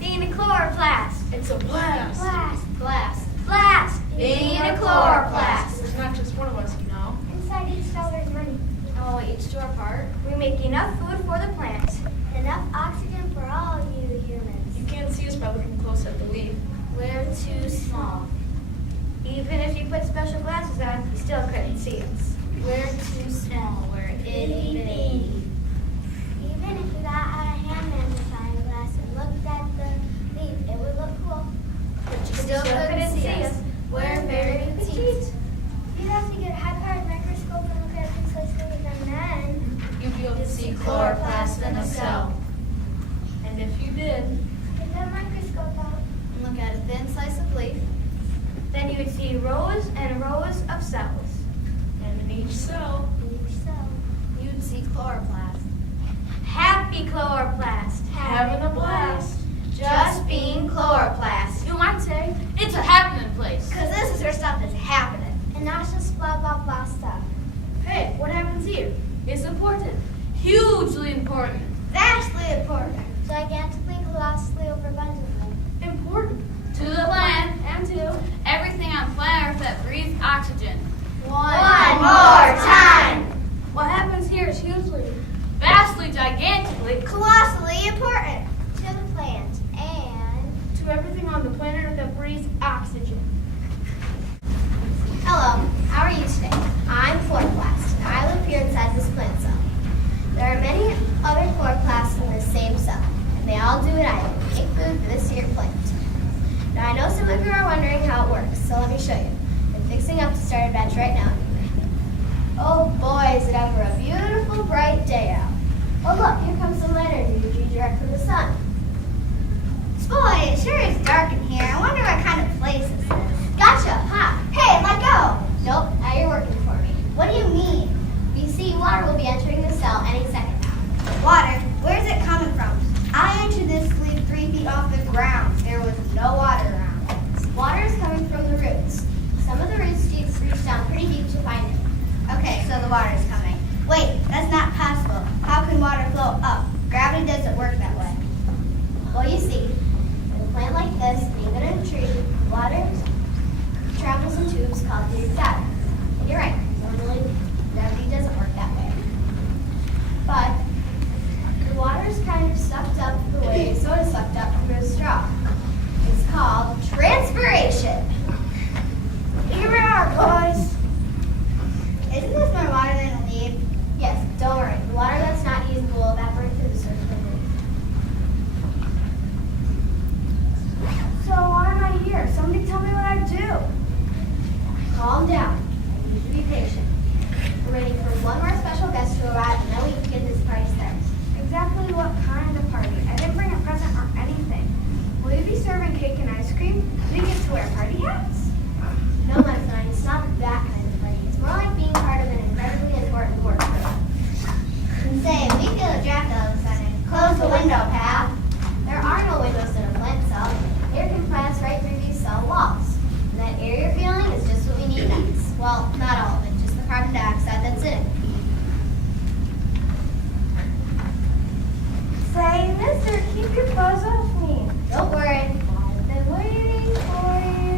Being a chloroplast. It's a blast. Blast. Being a chloroplast. There's not just one of us, you know. Inside each cell there's many. Oh, each do our part. We make enough food for the plant. Enough oxygen for all you humans. You can't see us by looking close at the leaf. We're too small. Even if you put special glasses on, you still couldn't see us. We're too small. We're itty bitty. Even if you got out a hand magnifying glass and looked at the leaf, it would look cool. But you still couldn't see us. We're very petite. You'd have to get a high-powered microscope and look at things like this, and then You'd be able to see chloroplast in a cell. And if you did, get that microscope out. And look at a thin slice of leaf. Then you would see rows and rows of cells. and in each cell, You'd see chloroplast. Happy chloroplast. having a blast. Just being chloroplast. You might say, it's a happening place. Because this is where stuff is happening. And not just blah, blah, blah stuff. Hey, what happens here? It's important. Hugely important. Vastly important. Gigantically, colossally, overabundantly. Important. To the plant and to everything on planet Earth that breathes oxygen. One more time. What happens here is hugely, vastly, gigantically, Colossally important. To the plant and to everything on the planet Earth that breathes oxygen. Hello, how are you today? I'm chloroplast, and I live here inside this plant cell. There are many other chloroplasts in this same cell, and they all do what I do, make food for this here plant. Now I know some of you are wondering how it works, so let me show you. I'm fixing up to start a batch right now. Oh boy, is it ever a beautiful, bright day out. Oh look, here comes some light energy direct from the sun. Boy, it sure is dark in here. I wonder what kind of place this is. Gotcha, ha! Hey, let go! Nope, now you're working for me. What do you mean? You see, water will be entering the cell any second now. Water? Where's it coming from? I entered this leaf 3 feet off the ground. There was no water around. Water is coming from the roots. Some of the roots reach down pretty deep to find it. Okay, so the water is coming. Wait, that's not possible. How can water flow up? Gravity doesn't work that way. Well, you see, in a plant like this, even in a tree, water travels in tubes called the exotic. And you're right, normally gravity doesn't work that way. But the water is kind of sucked up the way soda is sucked up through a straw. It's called transpiration. Here we are, boys. Isn't this more water than a leaf? Yes, don't worry. The water that's not used will evaporate through the surface of the leaf. So why am I here? Somebody tell me what I do. Calm down. I need you to be patient. We're waiting for one more special guest to arrive, and then we can get this party started. Exactly what kind of party? I didn't bring a present or anything. Will you be serving cake and ice cream? Do we get to wear party hats? No, my friend, it's not that kind of party. It's more like being part of an incredibly important work group. And say, we feel a draft all of a sudden. Close the window, pal. There are no windows in a plant cell. Air can pass right through these cell walls. And that air you're feeling is just what we need next. Well, not all of it, just the carbon dioxide that's in it. Say, mister, keep your paws off me. Don't worry. I've been waiting for you.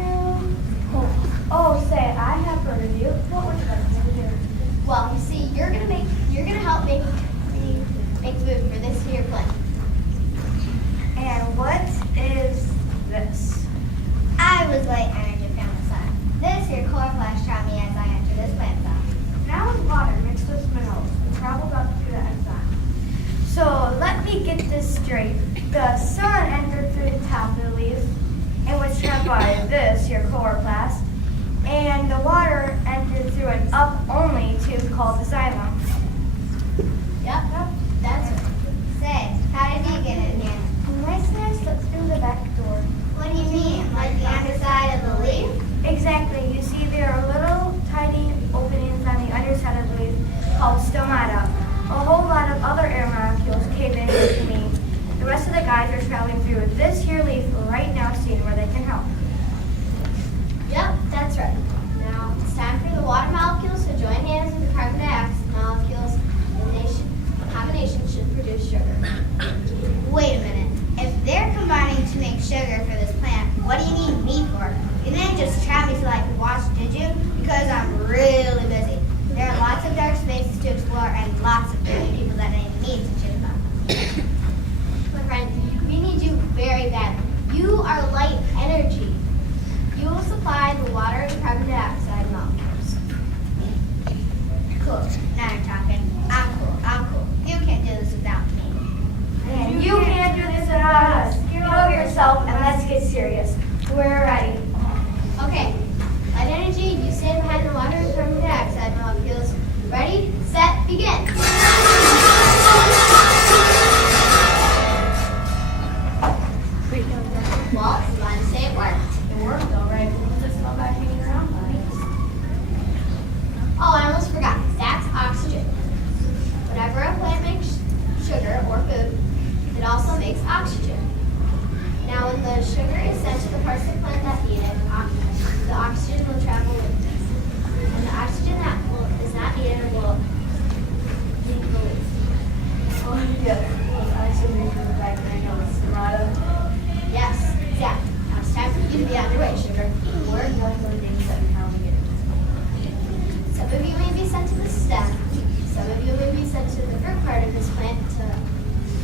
Oh, say, I have heard of you. What would you like me to do? Well, you see, you're gonna help make food for this here plant. And what is this? I was late energy from the sun. This here chloroplast shot me as I entered this plant cell. Now with water mixed with minerals and traveled up through the enzyme. So let me get this straight. The sun entered through the top of the leaf and was trapped by this here chloroplast. And the water entered through an up-only tube called the xylem. Yep, that's right. Say, how did you get in here? Nice look through the back door. What do you mean, like the underside of the leaf? Exactly. You see there are little tiny openings on the underside of the leaf called stomata. A whole lot of other air molecules came in with me. The rest of the guys are traveling through this here leaf right now, seeing where they can help. Yep, that's right. Now, it's time for the water molecules to join hands with the carbon dioxide let's get serious. We're ready. Okay. Light energy, you stay behind the water and carbon dioxide molecules. Ready, set, begin. Well, I'm glad to say it worked. It worked all right. We'll just go back hanging around, buddy. Oh, I almost forgot. That's oxygen. Whenever a plant makes sugar or food, it also makes oxygen. Now, when the sugar is sent to the parts of the plant that need it, the oxygen will travel with it. And the oxygen that is not needed will leave the leaf. Oh, yeah. Well, I should make sure back there. I know it's tomato. Yes, exactly. Now it's time for you to be on your way, sugar. We're going to things that we probably get. Some of you may be sent to the stem. Some of you may be sent to the fruit part of this plant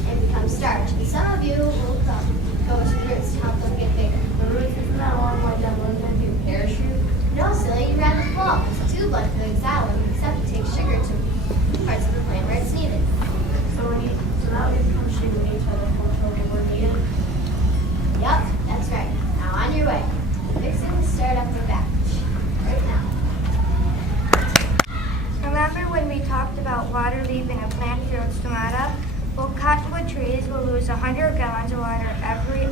and become starch. And some of you will go to the roots to help them get bigger. The roots isn't that one like that one that do parachute? No, silly, you'd rather fall. It's a tube like the xylem, except it takes sugar to parts of the plant where it's needed. So now we become shooting each other for we're needed. Yup, that's right. Now on your way. Mixing the start up the batch. Right now. Remember when we talked about water leaving a plant through its stomata? Well, cottonwood trees will lose 100 gallons of water every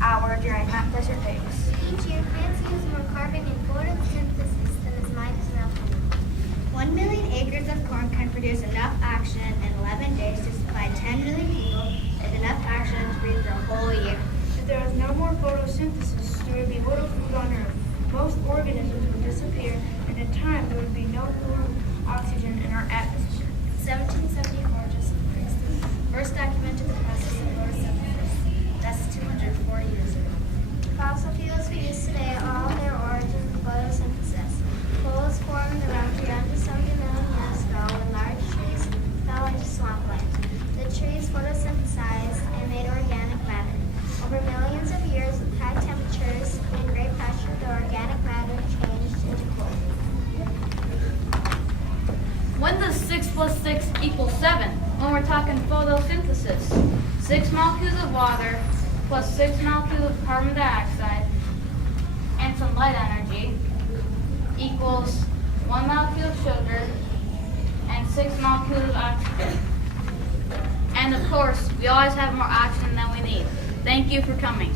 hour during hot desert days. Each year, plants use more carbon in photosynthesis than is mined as melting. 1 million acres of corn can produce enough oxygen in 11 days to supply 10 million people with enough oxygen to breathe for a whole year. If there was no more photosynthesis, there would be little food on Earth. Most organisms would disappear, and in time there would be no more oxygen in our atmosphere. 1774 just first documented the process of photosynthesis. That's 240 years ago. Fossil fuels we use today all have their origins in photosynthesis. Coals formed around 370 million years ago when large trees fell into swampland. The trees photosynthesized and made organic matter. Over millions of years with high temperatures and great pressure, the organic matter changed into coal. When does 6 plus 6 equal 7? When we're talking photosynthesis. 6 molecules of water plus 6 molecules of carbon dioxide and some light energy equals 1 molecule of sugar and 6 molecules of oxygen. And of course, we always have more oxygen than we need. Thank you for coming.